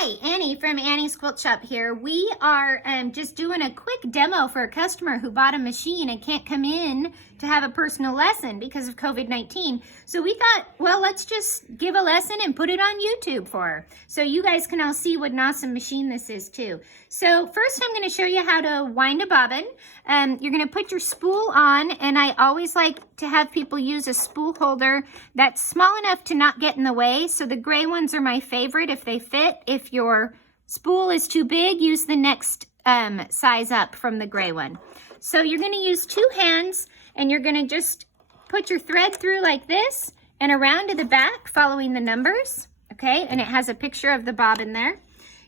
Hi, Annie from Annie's Quilt Shop here. We are just doing a quick demo for a customer who bought a machine and can't come in to have a personal lesson because of COVID-19. So we thought, well, let's just give a lesson and put it on YouTube for her. So you guys can all see what an awesome machine this is too. So first I'm going to show you how to wind a bobbin. You're going to put your spool on, and I always like to have people use a spool holder that's small enough to not get in the way. So the gray ones are my favorite if they fit. If your spool is too big, use the next size up from the gray one. So you're going to use two hands, and you're going to just put your thread through like this and around to the back following the numbers, okay? And it has a picture of the bobbin there.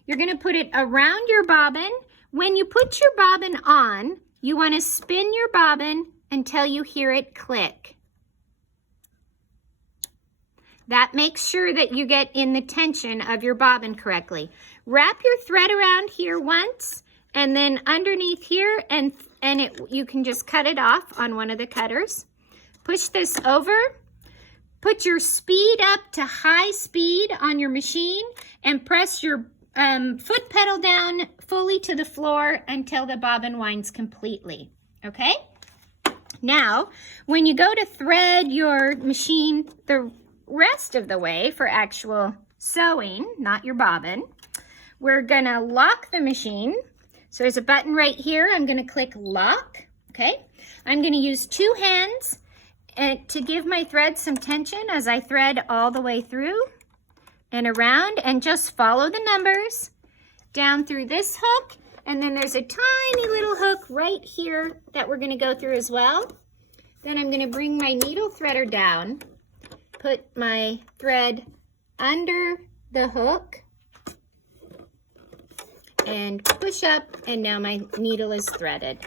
You're going to put it around your bobbin. When you put your bobbin on, you want to spin your bobbin until you hear it click. That makes sure that you get in the tension of your bobbin correctly. Wrap your thread around here once, and then underneath here, and you can just cut it off on one of the cutters. Push this over. Put your speed up to high speed on your machine and press your foot pedal down fully to the floor until the bobbin winds completely, okay? Now, when you go to thread your machine the rest of the way for actual sewing, not your bobbin, we're gonna lock the machine. So there's a button right here. I'm gonna click lock, okay? I'm gonna use two hands to give my thread some tension as I thread all the way through and around, and just follow the numbers down through this hook. And then there's a tiny little hook right here that we're gonna go through as well. Then I'm gonna bring my needle threader down, put my thread under the hook, and push up, and now my needle is threaded.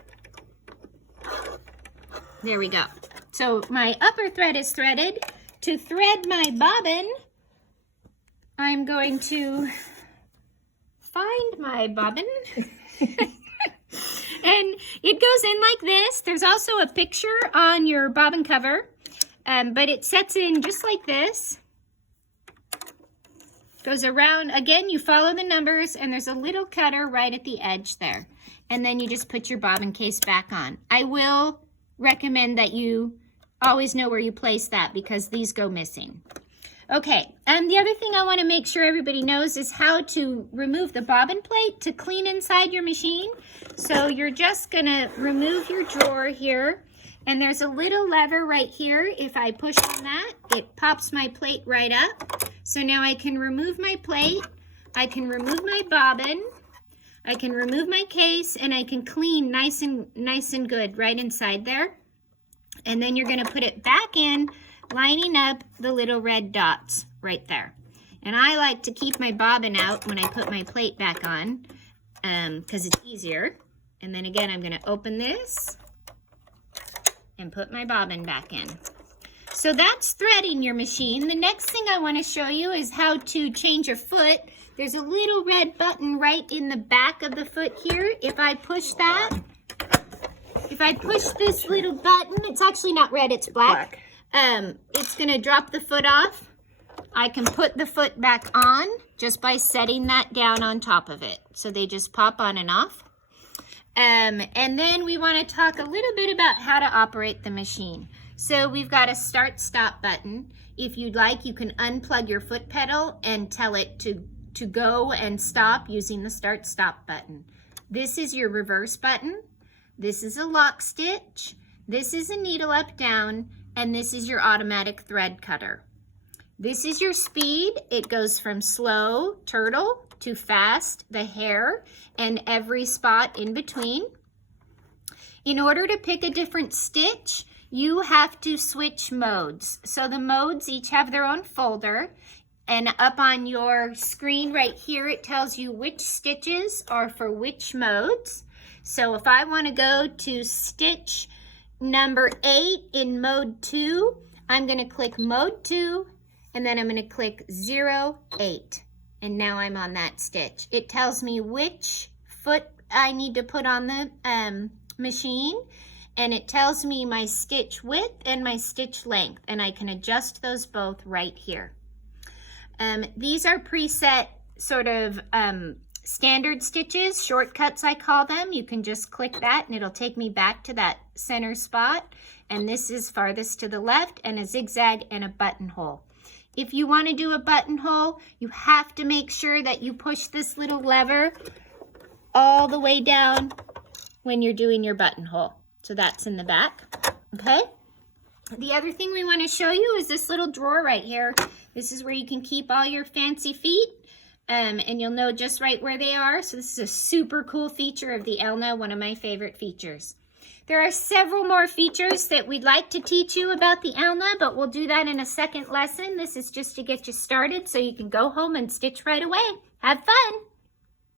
There we go. So my upper thread is threaded. To thread my bobbin, I'm going to find my bobbin. And it goes in like this. There's also a picture on your bobbin cover, but it sets in just like this. Goes around, again, you follow the numbers, and there's a little cutter right at the edge there. And then you just put your bobbin case back on. I will recommend that you always know where you place that because these go missing. Okay, and the other thing I want to make sure everybody knows is how to remove the bobbin plate to clean inside your machine. So you're just gonna remove your drawer here, and there's a little lever right here. If I push on that, it pops my plate right up. So now I can remove my plate, I can remove my bobbin, I can remove my case, and I can clean nice and good right inside there. And then you're gonna put it back in, lining up the little red dots right there. And I like to keep my bobbin out when I put my plate back on because it's easier. And then again, I'm gonna open this and put my bobbin back in. So that's threading your machine. The next thing I want to show you is how to change a foot. There's a little red button right in the back of the foot here. If I push that, if I push this little button, it's actually not red, it's black. It's gonna drop the foot off. I can put the foot back on just by setting that down on top of it. So they just pop on and off. And then we want to talk a little bit about how to operate the machine. So we've got a start-stop button. If you'd like, you can unplug your foot pedal and tell it to go and stop using the start-stop button. This is your reverse button. This is a lock stitch. This is a needle up-down, and this is your automatic thread cutter. This is your speed. It goes from slow, turtle, to fast, the hare, and every spot in between. In order to pick a different stitch, you have to switch modes. So the modes each have their own folder, and up on your screen right here, it tells you which stitches are for which modes. So if I want to go to stitch number 8 in mode 2, I'm going to click mode 2, and then I'm going to click 0, 8. And now I'm on that stitch. It tells me which foot I need to put on the machine, and it tells me my stitch width and my stitch length, and I can adjust those both right here. These are preset sort of standard stitches, shortcuts I call them. You can just click that and it'll take me back to that center spot. And this is farthest to the left, and a zigzag and a buttonhole. If you want to do a buttonhole, you have to make sure that you push this little lever all the way down when you're doing your buttonhole. So that's in the back, okay? The other thing we want to show you is this little drawer right here. This is where you can keep all your fancy feet, and you'll know just right where they are. So this is a super cool feature of the Elna, one of my favorite features. There are several more features that we'd like to teach you about the Elna, but we'll do that in a second lesson. This is just to get you started so you can go home and stitch right away. Have fun!